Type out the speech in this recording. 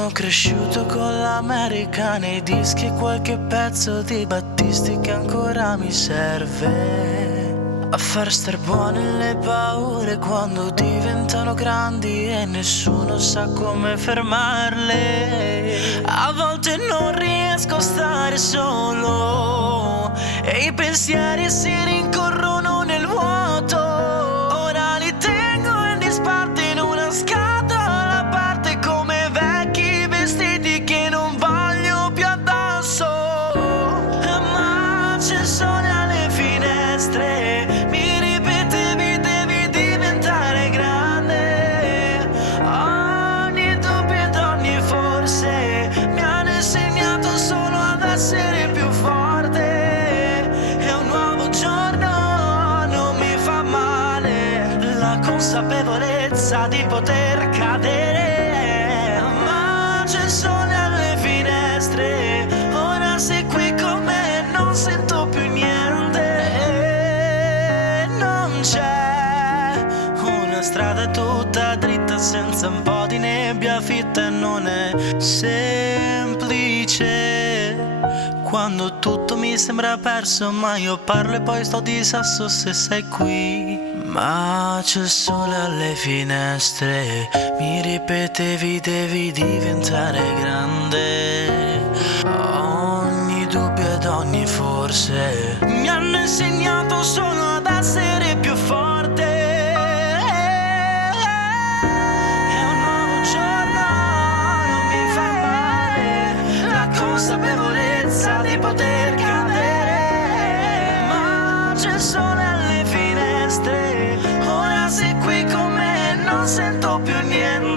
Sono cresciuto con l'America nei dischi e qualche pezzo di Battisti che ancora mi serve a far star buone le paure quando diventano grandi e nessuno sa come fermarle. A volte non riesco a stare solo e i pensieri si rincorrono nel vuoto. Ora li tengo in disparte in una scatola a parte come vecchi vestiti che non voglio più addosso. Ma c'è sole alle finestre, mi ripetevi devi diventare grande. Ogni dubbio ed ogni forse mi hanno insegnato solo ad essere più forte. È un nuovo giorno, non mi fa male la consapevolezza di poter cadere. Ma c'è sole alle finestre, ora sei qui con me, non sento più niente. Non c'è una strada tutta dritta senza un po' di nebbia fitta e non è semplice quando tutto mi sembra perso, ma io parlo e poi sto di sasso se sei qui. Ma c'è sole alle finestre, mi ripetevi devi diventare grande. Ogni dubbio ed ogni forse mi hanno insegnato solo ad essere più forte. È un nuovo giorno, non mi fa male la consapevolezza di poter cadere. Ma c'è sole alle finestre, ora sei qui con me, non sento più niente.